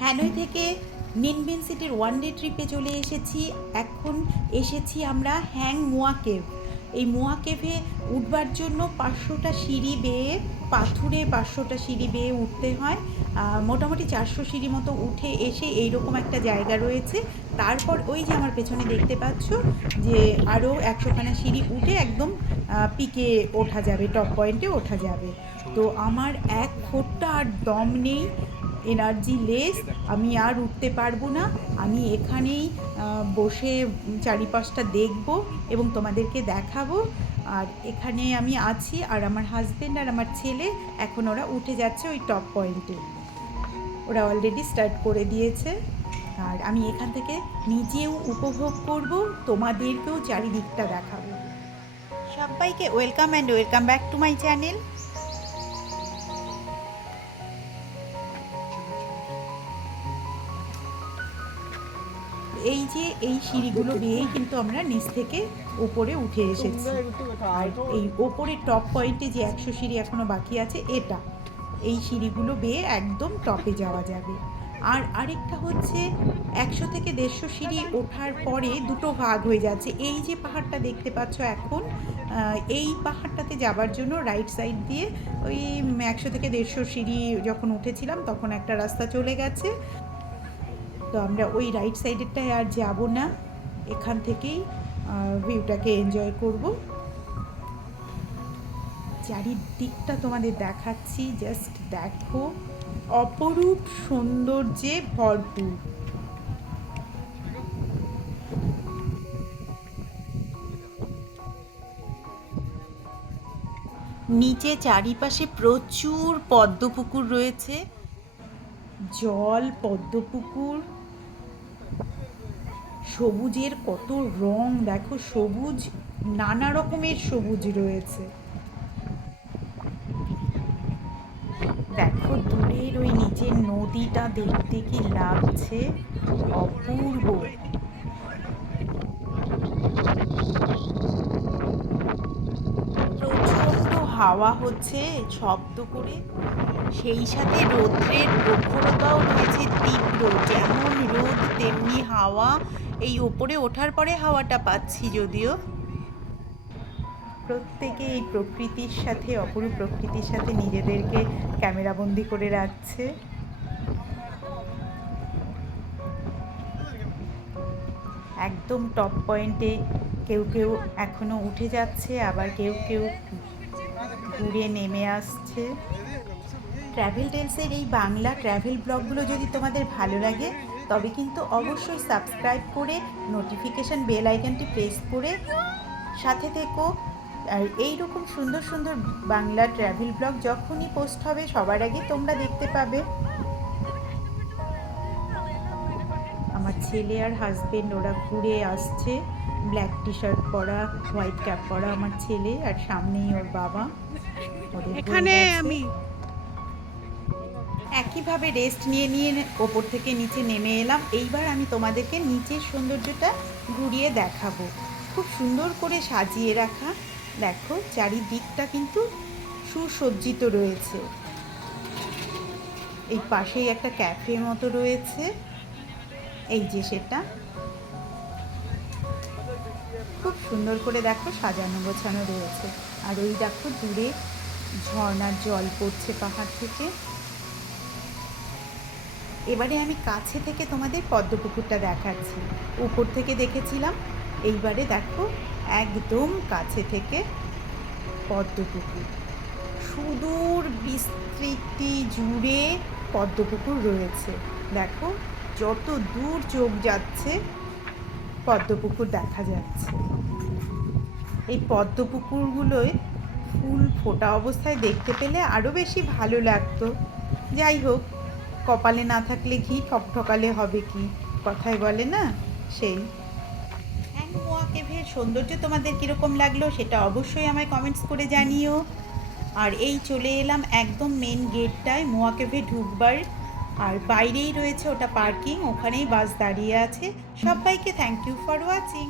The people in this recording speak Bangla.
হ্যানয় থেকে নিনবিন সিটির ওয়ান ডে ট্রিপে চলে এসেছি। এখন এসেছি আমরা হ্যাং মোয়া কেভ। এই মোয়া কেভে উঠবার জন্য 500টা সিঁড়ি বেয়ে, পাথুরে 500টা সিঁড়ি বেয়ে উঠতে হয়। মোটামুটি 400 সিঁড়ি মতো উঠে এসে এইরকম একটা জায়গা রয়েছে। তারপর ওই যে আমার পেছনে দেখতে পাচ্ছ যে আরও 100খানা সিঁড়ি উঠে একদম পিকে ওঠা যাবে, টপ পয়েন্টে ওঠা যাবে। তো আমার এক ফোঁটা আর দম নেই, এনার্জি লেস, আমি আর উঠতে পারবো না। আমি এখানেই বসে চারিপাশটা দেখব এবং তোমাদেরকে দেখাবো। আর এখানে আমি আছি, আর আমার হাজব্যান্ড আর আমার ছেলে এখন ওরা উঠে যাচ্ছে ওই টপ পয়েন্টে। ওরা অলরেডি স্টার্ট করে দিয়েছে। আর আমি এখান থেকে নিজেও উপভোগ করব, তোমাদেরকেও চারিদিকটা দেখাবো। সবাইকে welcome and welcome back to my channel. এই যে এই সিঁড়িগুলো বেয়েই কিন্তু আমরা নিচ থেকে ওপরে উঠে এসেছি। আর এই ওপরে টপ পয়েন্টে যে 100 সিঁড়ি এখনো বাকি আছে, এটা এই সিঁড়িগুলো বেয়ে একদম টপে যাওয়া যাবে। আর আরেকটা হচ্ছে 100 থেকে 150 সিঁড়ি ওঠার পরে দুটো ভাগ হয়ে যাচ্ছে। এই যে পাহাড়টা দেখতে পাচ্ছ এখন, এই পাহাড়টাতে যাবার জন্য রাইট সাইড দিয়ে ওই 100 থেকে 150 সিঁড়ি যখন উঠেছিলাম তখন একটা রাস্তা চলে গেছে। তো আমরা ওই রাইট সাইডেরটায় আর যাব না, এখান থেকেই ভিউটাকে এনজয় করব। চারিদিকটা তোমাদের দেখাচ্ছি, জাস্ট দেখো, অপরূপ সৌন্দর্যে ভরপুর। নিচে চারিপাশে প্রচুর পদ্মপুকুর রয়েছে, জল, পদ্মপুকুর, সবুজের কত রং দেখো, সবুজ, নানা রকমের সবুজ রয়েছে। দেখো দূরের ওই নিচের নদীটা দেখতে কি লাগছে, অপূর্ব। প্রচণ্ড হাওয়া হচ্ছে শব্দ করে, সেই সাথে রৌদ্রের প্রখরতাও রয়েছে তীব্র, যেমন রোদ তেমনি হাওয়া। এই ওপরে ওঠার পরে হাওয়াটা পাচ্ছি যদিও। প্রত্যেকে এই প্রকৃতির সাথে, অপরূপ প্রকৃতির সাথে নিজেদেরকে ক্যামেরাবন্দি করে রাখছে। একদম টপ পয়েন্টে কেউ কেউ এখনো উঠে যাচ্ছে, আবার কেউ কেউ ঘুরে নেমে আসছে। ট্র্যাভেল টেলসের এই বাংলা ট্র্যাভেল ব্লগগুলো যদি তোমাদের ভালো লাগে তবে কিন্তু অবশ্যই সাবস্ক্রাইব করে নোটিফিকেশান বেল আইকনটি প্রেস করে সাথে থেকো। আর এইরকম সুন্দর সুন্দর বাংলা ট্র্যাভেল ব্লগ যখনই পোস্ট হবে সবার আগে তোমরা দেখতে পাবে। আমার ছেলে আর হাজবেন্ড ওরা ঘুরে আসছে, ব্ল্যাক টি শার্ট পরা, হোয়াইট ক্যাপ পরা আমার ছেলে, আর সামনেই ওর বাবা। এখানে আমি একইভাবে রেস্ট নিয়ে নিয়ে ওপর থেকে নিচে নেমে এলাম। এইবার আমি তোমাদেরকে নিচের সৌন্দর্যটা ঘুরিয়ে দেখাবো। খুব সুন্দর করে সাজিয়ে রাখা, দেখো চারিদিকটা কিন্তু সুসজ্জিত রয়েছে। এই পাশেই একটা ক্যাফে মতো রয়েছে, এই যে সেটা খুব সুন্দর করে দেখো সাজানো গোছানো রয়েছে। আর ওই দেখো দূরে ঝর্ণার জল পড়ছে পাহাড় থেকে। এবারে আমি কাছে থেকে তোমাদের পদ্মপুকুরটা দেখাচ্ছি, উপর থেকে দেখেছিলাম, এইবারে দেখো একদম কাছে থেকে পদ্মপুকুর। সুদূর বিস্তৃতি জুড়ে পদ্মপুকুর রয়েছে, দেখো যত দূর চোখ যাচ্ছে পদ্মপুকুর দেখা যাচ্ছে। এই পদ্মপুকুরগুলোয় ফুল ফোটা অবস্থায় দেখতে পেলে আরও বেশি ভালো লাগতো। যাই হোক, কপালে না থাকলে ঘি ঠকঠকালে হবে কি, কথায় বলে না, সেই। হ্যাং মোয়া কেভের সৌন্দর্য তোমাদের কীরকম লাগলো সেটা অবশ্যই আমায় কমেন্টস করে জানিও। আর এই চলে এলাম একদম মেন গেটটায় মোয়া কেভে ঢুকবার, আর বাইরেই রয়েছে ওটা পার্কিং, ওখানেই বাস দাঁড়িয়ে আছে। সবাইকে থ্যাংক ইউ ফর ওয়াচিং।